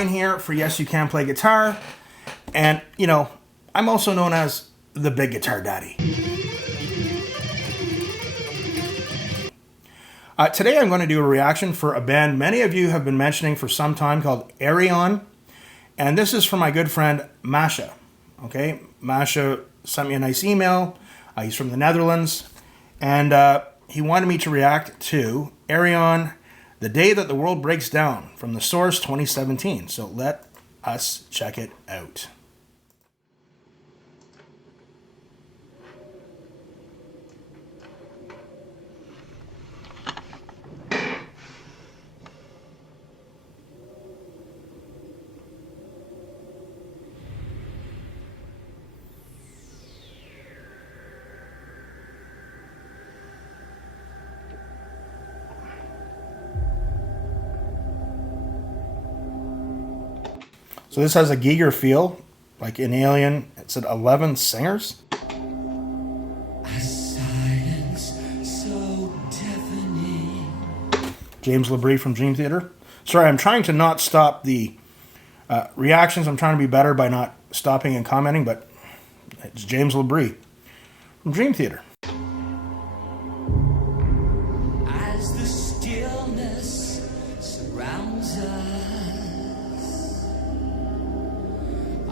Ryan here for Yes You Can Play Guitar. And, you know, I'm also known as the Big Guitar Daddy. Today I'm going to do a reaction for a band many of you have been mentioning for some time called Ayreon. And this is from my good friend Masha. Okay, Masha sent me a nice email. He's from the Netherlands. And he wanted me to react to Ayreon, The Day That the World Breaks Down, from The Source 2017. So let us check it out. So this has a Giger feel, like in Alien. It said 11 singers. A silence so deafening. James Labrie from Dream Theater. Sorry, I'm trying to not stop the reactions. I'm trying to be better by not stopping and commenting, but it's James Labrie from Dream Theater. As the stillness surrounds us,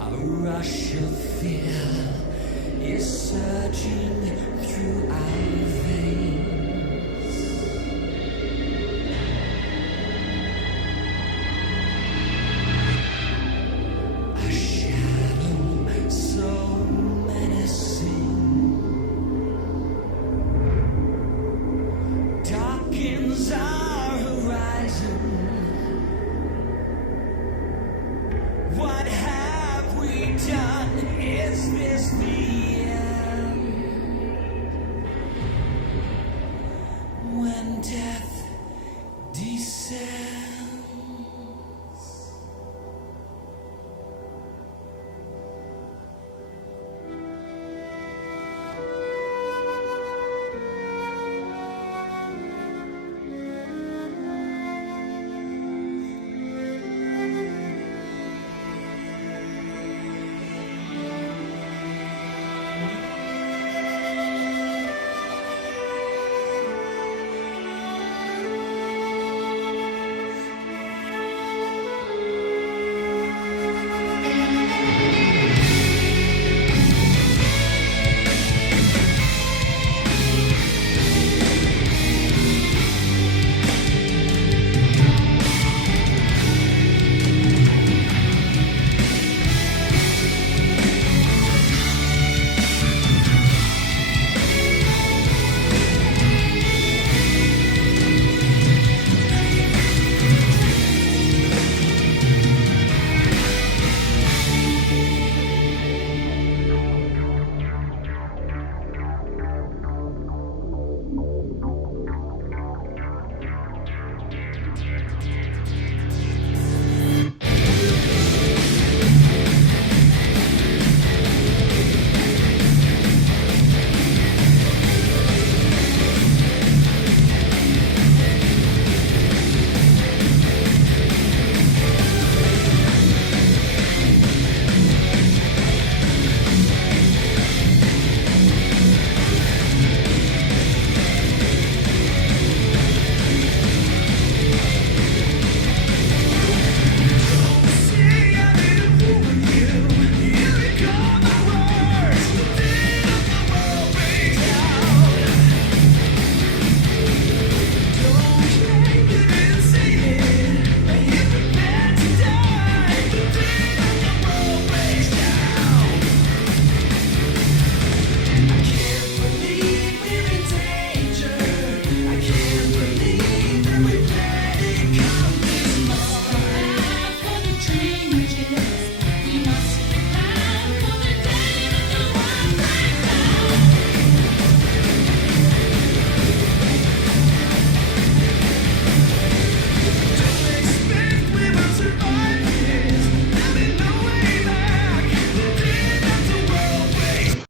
a rush of fear is surging through our veins. A shadow so menacing darkens our horizon. What have we done? Is this the end? When death descends.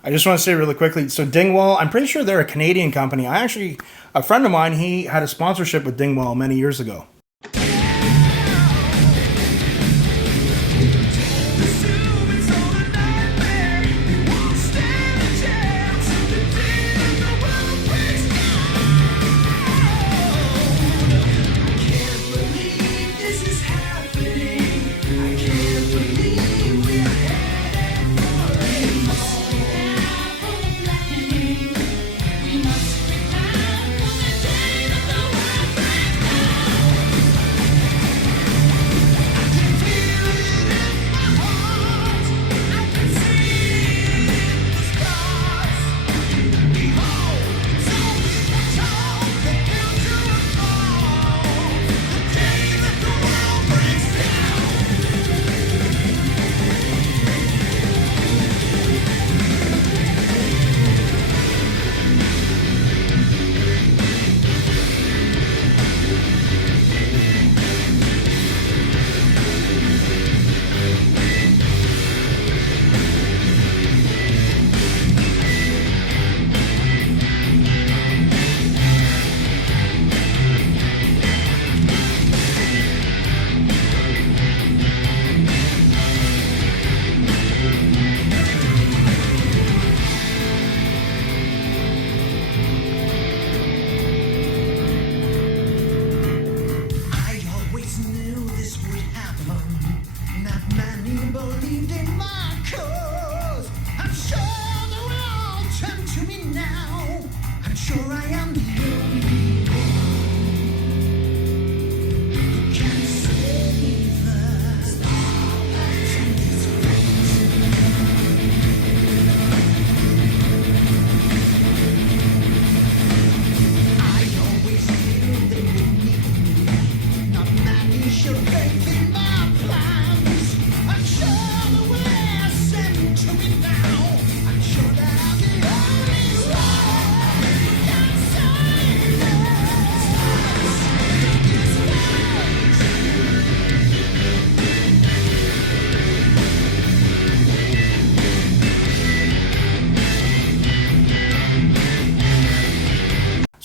I just want to say really quickly, so Dingwall, I'm pretty sure they're a Canadian company. A friend of mine, he had a sponsorship with Dingwall many years ago.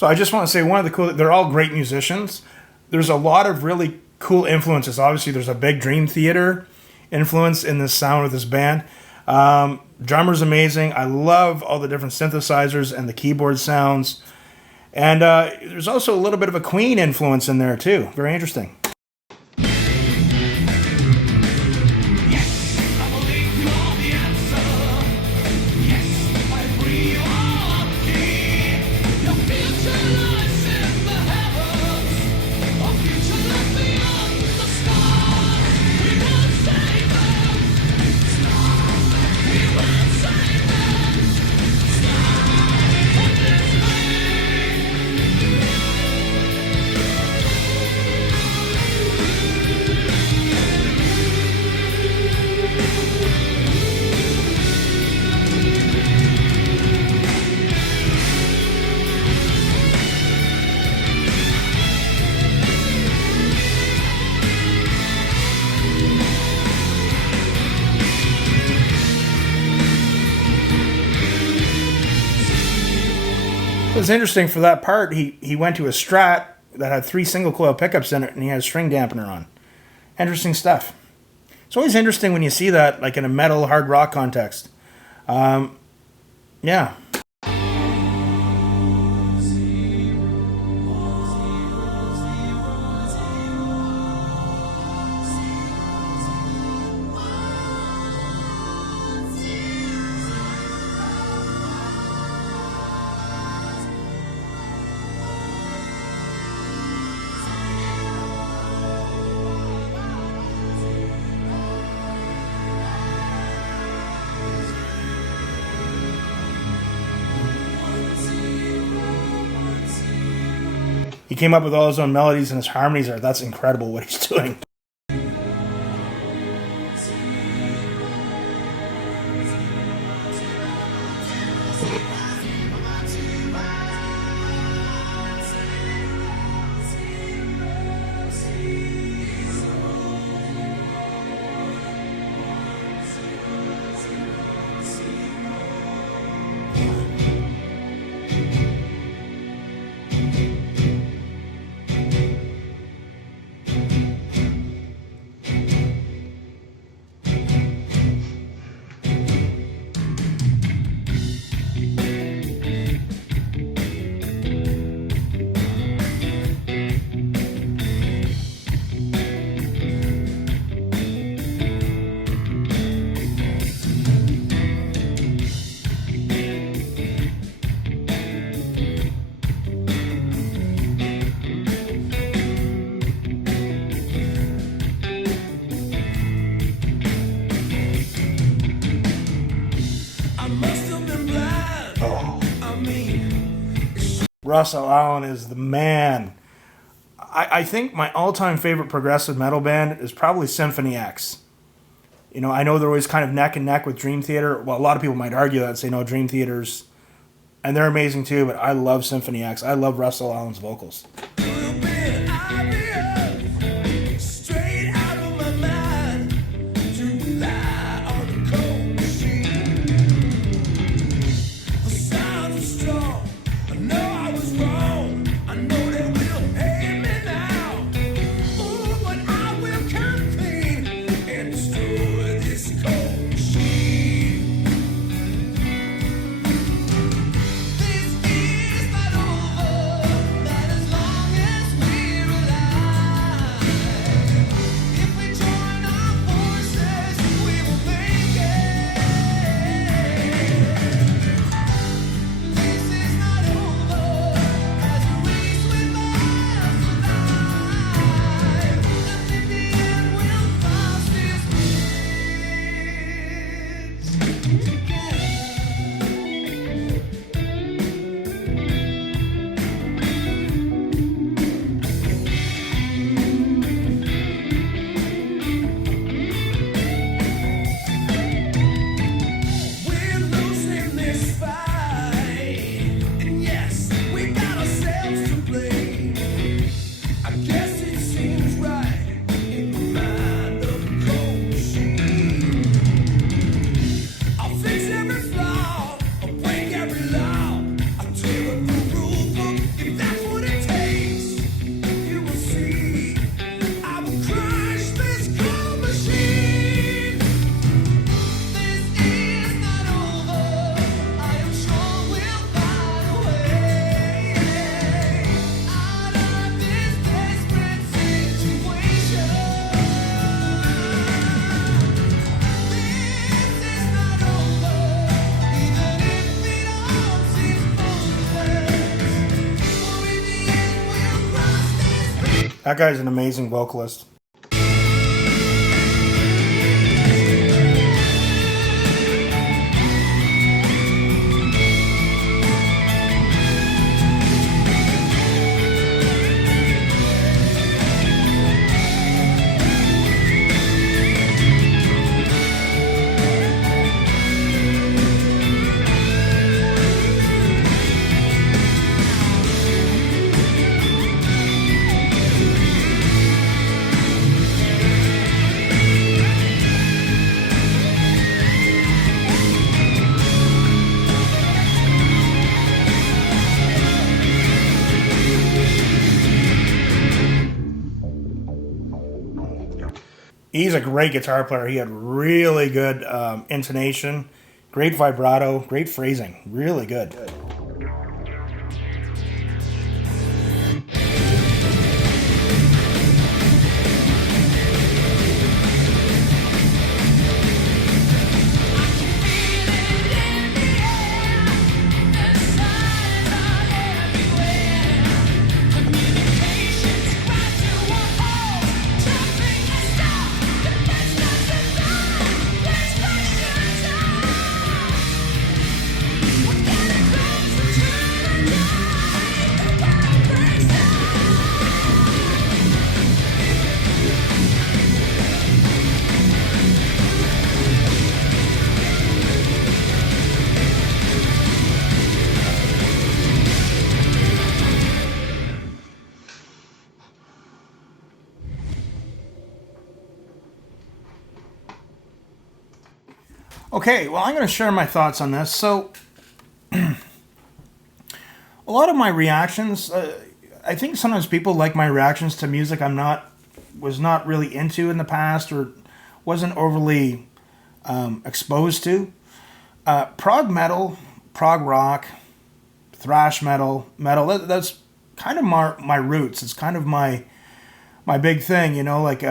So I just want to say one of the cool, they're all great musicians. There's a lot of really cool influences. Obviously, there's a big Dream Theater influence in this sound of this band. Drummer's amazing. I love all the different synthesizers and the keyboard sounds. And there's also a little bit of a Queen influence in there too. Very interesting. It was interesting for that part. He went to a Strat that had 3 single coil pickups in it, and he had a string dampener on. Interesting stuff. It's always interesting when you see that, like in a metal hard rock context. Yeah. He came up with all his own melodies, and his harmonies are, that's incredible what he's doing. Russell Allen is the man. I think my all-time favorite progressive metal band is probably Symphony X. You know, I know they're always kind of neck and neck with Dream Theater. Well, a lot of people might argue that and say, no, Dream Theater's... And they're amazing too, but I love Symphony X. I love Russell Allen's vocals. Fix it. That guy's an amazing vocalist. He's a great guitar player. He had really good intonation, great vibrato, great phrasing. Really good. Okay, well, I'm going to share my thoughts on this. So, a lot of my reactions, I think sometimes people like my reactions to music was not really into in the past or wasn't overly exposed to. Prog metal, prog rock, thrash metal, that's kind of my roots. It's kind of my big thing, you know, like,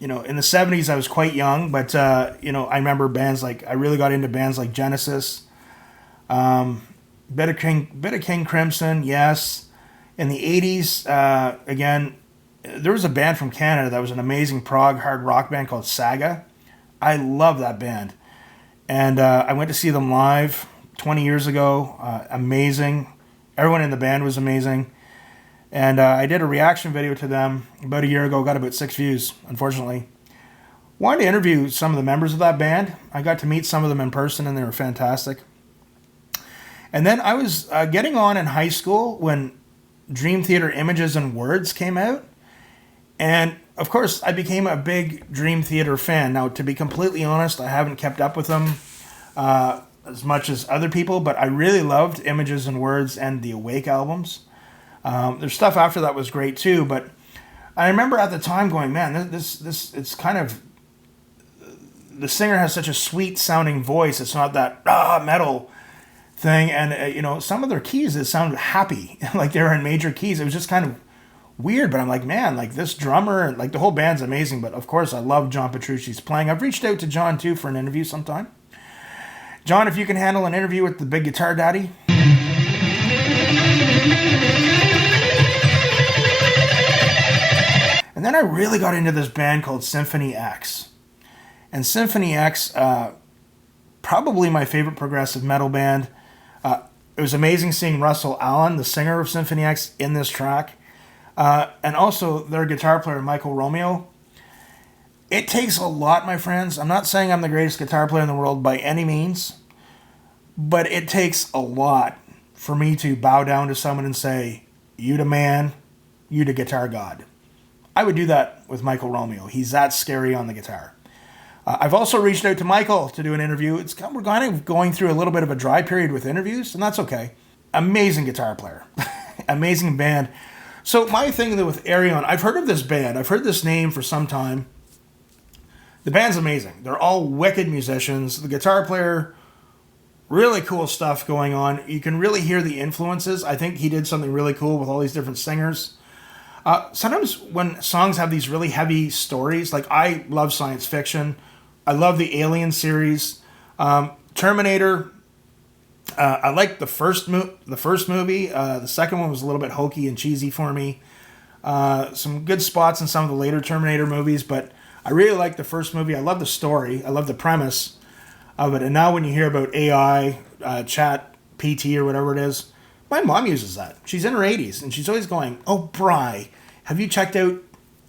in the 70s I was quite young, but, I remember I really got into bands like Genesis, bit of King Crimson, yes. In the 80s, again, there was a band from Canada that was an amazing prog hard rock band called Saga. I love that band. And I went to see them live 20 years ago. Amazing. Everyone in the band was amazing. And I did a reaction video to them about a year ago. Got about 6 views, unfortunately. Wanted to interview some of the members of that band. I got to meet some of them in person, and they were fantastic. And then I was getting on in high school when Dream Theater Images and Words came out. And, of course, I became a big Dream Theater fan. Now, to be completely honest, I haven't kept up with them as much as other people, but I really loved Images and Words and the Awake albums. Their stuff after that was great too, but I remember at the time going, man, this it's kind of, the singer has such a sweet sounding voice. It's not that metal thing, and some of their keys, it sounded happy, like they were in major keys. It was just kind of weird, but I'm like, man, like this drummer, like the whole band's amazing. But of course, I love John Petrucci's playing. I've reached out to John too for an interview sometime. John, if you can handle an interview with the big guitar daddy. And then I really got into this band called Symphony X. And Symphony X, probably my favorite progressive metal band. It was amazing seeing Russell Allen, the singer of Symphony X, in this track. And also their guitar player, Michael Romeo. It takes a lot, my friends. I'm not saying I'm the greatest guitar player in the world by any means. But it takes a lot for me to bow down to someone and say, you the man, you the guitar god. I would do that with Michael Romeo. He's that scary on the guitar. I've also reached out to Michael to do an interview. We're kind of going through a little bit of a dry period with interviews, and that's okay. Amazing guitar player. Amazing band. So my thing with Ayreon, I've heard of this band. I've heard this name for some time. The band's amazing. They're all wicked musicians. The guitar player, really cool stuff going on. You can really hear the influences. I think he did something really cool with all these different singers. Sometimes when songs have these really heavy stories, like I love science fiction. I love the Alien series. Terminator. I liked the first movie. The second one was a little bit hokey and cheesy for me. Some good spots in some of the later Terminator movies, but I really like the first movie. I love the story. I love the premise of it. And now when you hear about AI, chat PT or whatever it is, my mom uses that. She's in her 80s, and she's always going, "Oh, Bri, have you checked out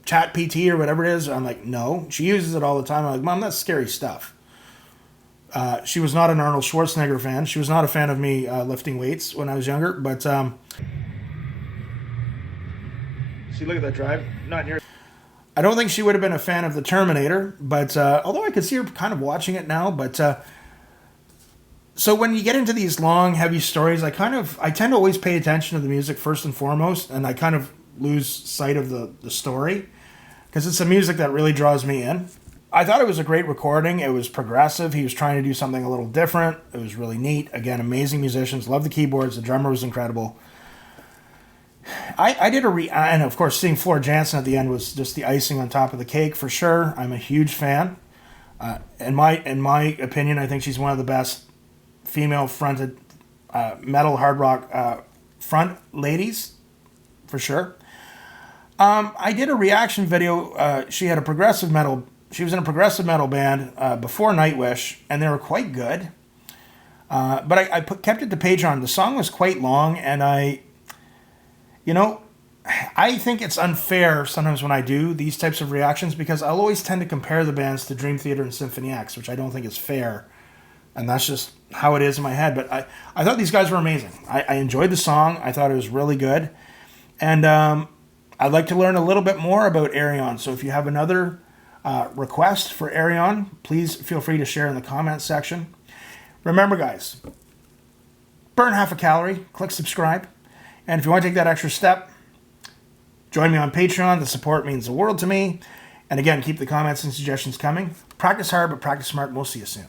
chat PT or whatever it is?" I'm like, "No." She uses it all the time. I'm like, "Mom, that's scary stuff." She was not an Arnold Schwarzenegger fan. She was not a fan of me lifting weights when I was younger, but... see, look at that drive. Not near... I don't think she would have been a fan of the Terminator, but although I could see her kind of watching it now, but... So when you get into these long, heavy stories, I tend to always pay attention to the music first and foremost, and I kind of lose sight of the story, because it's the music that really draws me in. I thought it was a great recording. It was progressive. He was trying to do something a little different. It was really neat. Again, amazing musicians. Love the keyboards. The drummer was incredible. I did and of course, seeing Floor Jansen at the end was just the icing on top of the cake for sure. I'm a huge fan. In my opinion, I think she's one of the best female-fronted metal hard rock front ladies, for sure. I did a reaction video. She was in a progressive metal band before Nightwish, and they were quite good. But I kept it to Patreon. The song was quite long, and I think it's unfair sometimes when I do these types of reactions, because I'll always tend to compare the bands to Dream Theater and Symphony X, which I don't think is fair. And that's just how it is in my head. But I thought these guys were amazing. I enjoyed the song. I thought it was really good. And I'd like to learn a little bit more about Ayreon. So if you have another request for Ayreon, please feel free to share in the comments section. Remember, guys, burn half a calorie, click subscribe. And if you want to take that extra step, join me on Patreon. The support means the world to me. And again, keep the comments and suggestions coming. Practice hard, but practice smart. We'll see you soon.